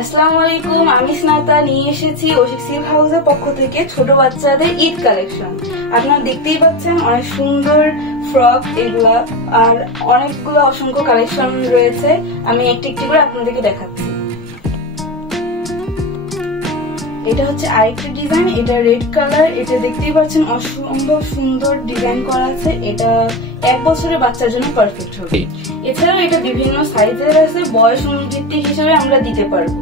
আসসালামু আলাইকুম, আমি স্নাতা নিয়ে এসেছি ওশিক সিল্ক হাউসের পক্ষ থেকে ছোট বাচ্চাদের ঈদ কালেকশন। আপনারা দেখতেই পাচ্ছেন অনেক সুন্দর ফ্রক এগুলা, আর অনেকগুলো অসংখ্য কালেকশন রয়েছে। আমি একটি একটি করে আপনাদেরকে দেখাচ্ছি। এটা হচ্ছে আরেকটা ডিজাইন, এটা রেড কালার। এটা দেখতেই পাচ্ছেন অসম্ভব সুন্দর ডিজাইন করা আছে। এটা 1 বছরের বাচ্চার জন্য পারফেক্ট হবে। এছাড়াও এটা বিভিন্ন সাইজের আছে, বয়স ভিত্তিক হিসেবে আমরা দিতে পারবো।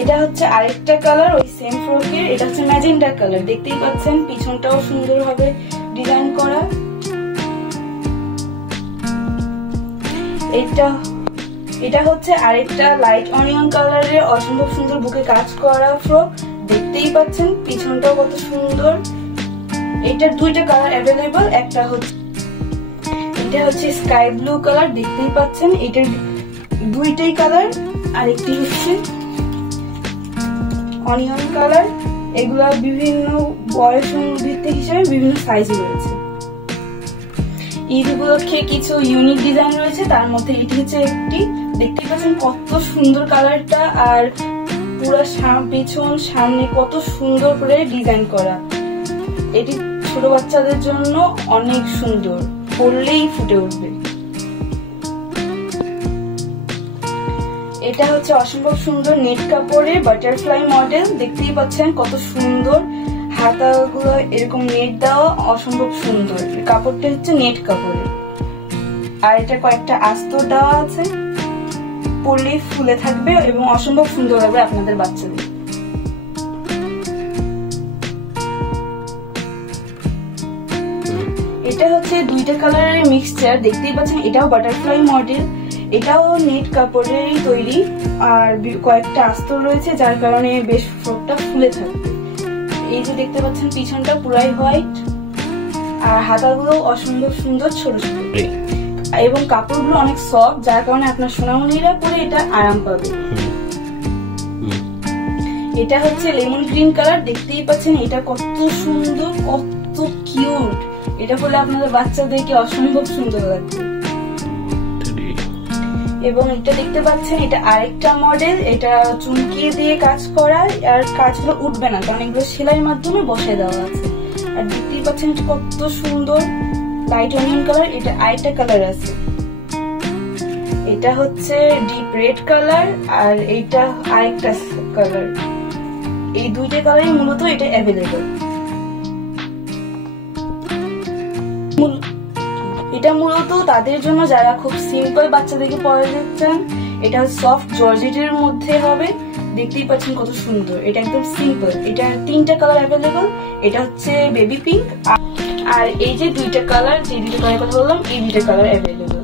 এটা হচ্ছে আরেকটা কালার ওই সেম ফ্রকের, এটা হচ্ছে ম্যাজেন্টা কালার। দেখতেই পাচ্ছেন পিছনটাও সুন্দর ভাবে ডিজাইন করা। এটা হচ্ছে আরেকটা লাইট অনিয়ন কালারের অসম্ভব সুন্দর বুকে কাজ করা ফ্রক। দেখতেই পাচ্ছেন পিছনটাও কত সুন্দর। এটার দুইটা কালার অ্যাভেলেবল, এটা হচ্ছে স্কাই ব্লু কালার। দেখতেই পাচ্ছেন এটার দুইটাই কালার, আর একটি হচ্ছে অনিয়ন কালার। এগুলা বিভিন্ন বয়স ভিত্তিক হিসেবে বিভিন্ন সাইজ রয়েছে। ঈদ উপলক্ষে কিছু ইউনিক ডিজাইন রয়েছে, তার মধ্যে এটি হচ্ছে একটি। দেখতেই পাচ্ছেন কত সুন্দর কালারটা, আর পুরো পেছন সামনে কত সুন্দর করে ডিজাইন করা। এটি ছোট বাচ্চাদের জন্য অনেক সুন্দর, পরলেই ফুটে উঠবে। এটা হচ্ছে অসম্ভব সুন্দর নেট কাপড়ের বাটারফ্লাই মডেল। দেখতেই পাচ্ছেন কত সুন্দর, হাতাগুলো এরকম নেট দেওয়া, অসম্ভব সুন্দর। কাপড়টা হচ্ছে নেট কাপড়ের, আর এটা কয়েকটা আস্তর দেওয়া আছে। পরলেই ফুলে থাকবে এবং অসম্ভব সুন্দর লাগবে আপনাদের বাচ্চাদের। এটা হচ্ছে দুইটা কালারের মিক্সচার। দেখতেই পাচ্ছেন এটাও বাটারফ্লাই মডেল, এটাও নেট কাপড়েরই তৈরি, আর কয়েকটা আস্তর রয়েছে যার কারণে বেশ ফ্রকটা ফুলে থাকবে। এই যে দেখতে পাচ্ছেন পিছনটা পুরাই হোয়াইট, আর হাতাগুলো অসম্ভব সুন্দর ছোট ছোট, এবং কাপড়গুলো অনেক সফট যার কারণে আপনার সোনামণিরা পরে এটা আরাম পাবে। এটা হচ্ছে লেমন গ্রিন কালার। দেখতেই পাচ্ছেন এটা কত সুন্দর, কত কিউট। এটা পরে আপনাদের বাচ্চাদেরকে অসম্ভব সুন্দর লাগবে। এবং এটা দেখতে পাচ্ছেন এটা আরেকটা মডেল, এটা চুমকিয়ে দিয়ে কাজ করা, আর কাজগুলো উঠবে না কারণ এগুলো সেলাইয়ের মাধ্যমে বসে দেওয়া আছে। আর দেখতেই পাচ্ছেন কত সুন্দর লাইট অনিয়ন কালার। এটা আরেকটা কালার আছে, এটা হচ্ছে ডিপ রেড কালার, আর এইটা আরেকটা কালার। এই দুইটা কালারই মূলত এটা অ্যাভেলেবল। এটা মূলত তাদের জন্য যারা খুব সিম্পল বাচ্চাদেরকে পরাতে চান। এটা সফট জর্জেটের মধ্যে হবে। দেখতেই পাচ্ছেন কত সুন্দর, এটা একদম সিম্পল। এটা 3টা কালার অ্যাভেলেবল। এটা হচ্ছে বেবি পিঙ্ক, আর এই যে দুইটা কালার, যে দুইটা কালার কথা বললাম, এই দুইটা কালার অ্যাভেলেবল।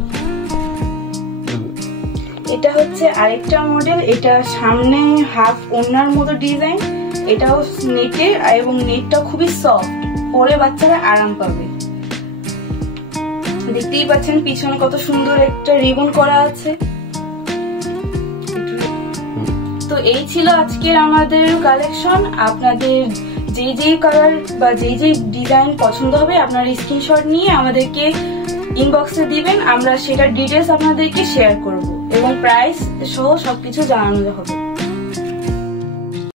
এটা হচ্ছে আরেকটা মডেল, এটা সামনে হাফ ওড়নার মতো ডিজাইন। এটাও নেটের, এবং নেটটা খুবই সফট, পরে বাচ্চারা আরাম পাবে। দেখতেই পাচ্ছেন পিছনে কত সুন্দর একটা রিবন করা আছে। তো এই ছিল আজকের আমাদের কালেকশন। আপনাদের যে যে কালার বা যে যে ডিজাইন পছন্দ হবে আপনারা স্ক্রিনশট নিয়ে আমাদেরকে ইনবক্সে দিবেন, আমরা সেটার ডিটেলস আপনাদেরকে শেয়ার করব এবং প্রাইস সহ সবকিছু জানানো হবে।